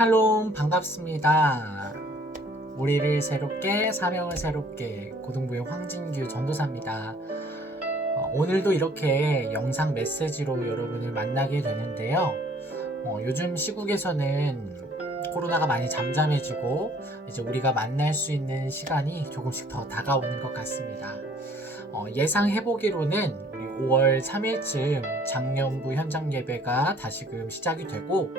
샬롬 반갑습니다. 우리를 새롭게 사명을 새롭게 고등부의 황진규 전도사입니다. 어, 오늘도 이렇게 영상 메시지로 여러분을 만나게 되는데요. 어, 요즘 시국에서는 코로나가 많이 잠잠해지고 이제 우리가 만날 수 있는 시간이 조금씩 더 다가오는 것 같습니다. 어, 예상해보기로는 우리 5월 3일쯤 작년부 현장 예배가 다시금 시작이 되고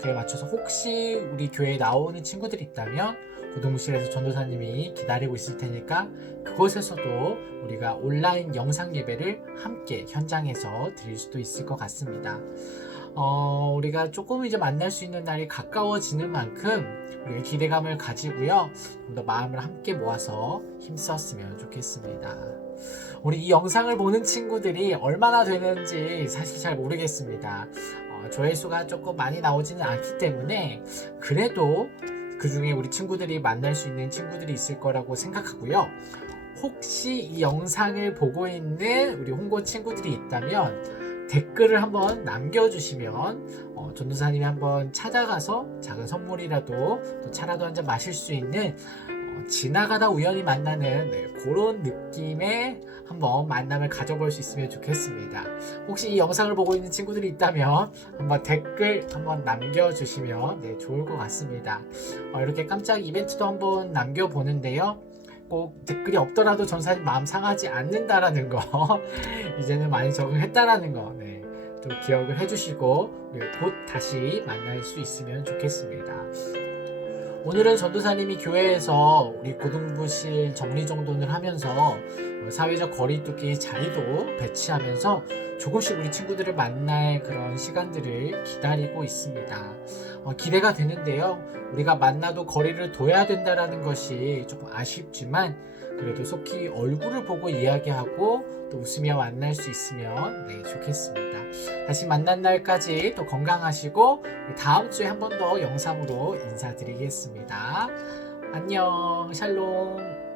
그에 맞춰서 혹시 우리 교회에 나오는 친구들이 있다면 고등부실에서 전도사님이 기다리고 있을 테니까 그곳에서도 우리가 온라인 영상 예배를 함께 현장에서 드릴 수도 있을 것 같습니다. 어, 우리가 조금 이제 만날 수 있는 날이 가까워지는 만큼 우리가 기대감을 가지고요. 좀 더 마음을 함께 모아서 힘썼으면 좋겠습니다. 우리 이 영상을 보는 친구들이 얼마나 되는지 사실 잘 모르겠습니다. 어, 조회수가 조금 많이 나오지는 않기 때문에 그래도 그 중에 우리 친구들이 만날 수 있는 친구들이 있을 거라고 생각하고요. 혹시 이 영상을 보고 있는 우리 홍보 친구들이 있다면 댓글을 한번 남겨주시면 어, 전도사님이 한번 찾아가서 작은 선물이라도 또 차라도 한 잔 마실 수 있는 어, 지나가다 우연히 만나는 네, 그런 느낌의 한번 만남을 가져볼 수 있으면 좋겠습니다. 혹시 이 영상을 보고 있는 친구들이 있다면 한번 댓글 한번 남겨주시면 네, 좋을 것 같습니다. 어, 이렇게 깜짝 이벤트도 한번 남겨보는데요. 꼭 댓글이 없더라도 전사님 마음 상하지 않는다라는 거 이제는 많이 적응했다라는 거 네, 좀 기억을 해주시고 우리 곧 다시 만날 수 있으면 좋겠습니다. 오늘은 전도사님이 교회에서 우리 고등부실 정리정돈을 하면서 어, 사회적 거리두기 자리도 배치하면서 조금씩 우리 친구들을 만날 그런 시간들을 기다리고 있습니다. 어, 기대가 되는데요. 우리가 만나도 거리를 둬야 된다라는 것이 조금 아쉽지만 그래도 속히 얼굴을 보고 이야기하고 또 웃으며 만날 수 있으면 네, 좋겠습니다. 다시 만난 날까지 또 건강하시고 다음 주에 한 번 더 영상으로 인사드리겠습니다. 안녕, 샬롬.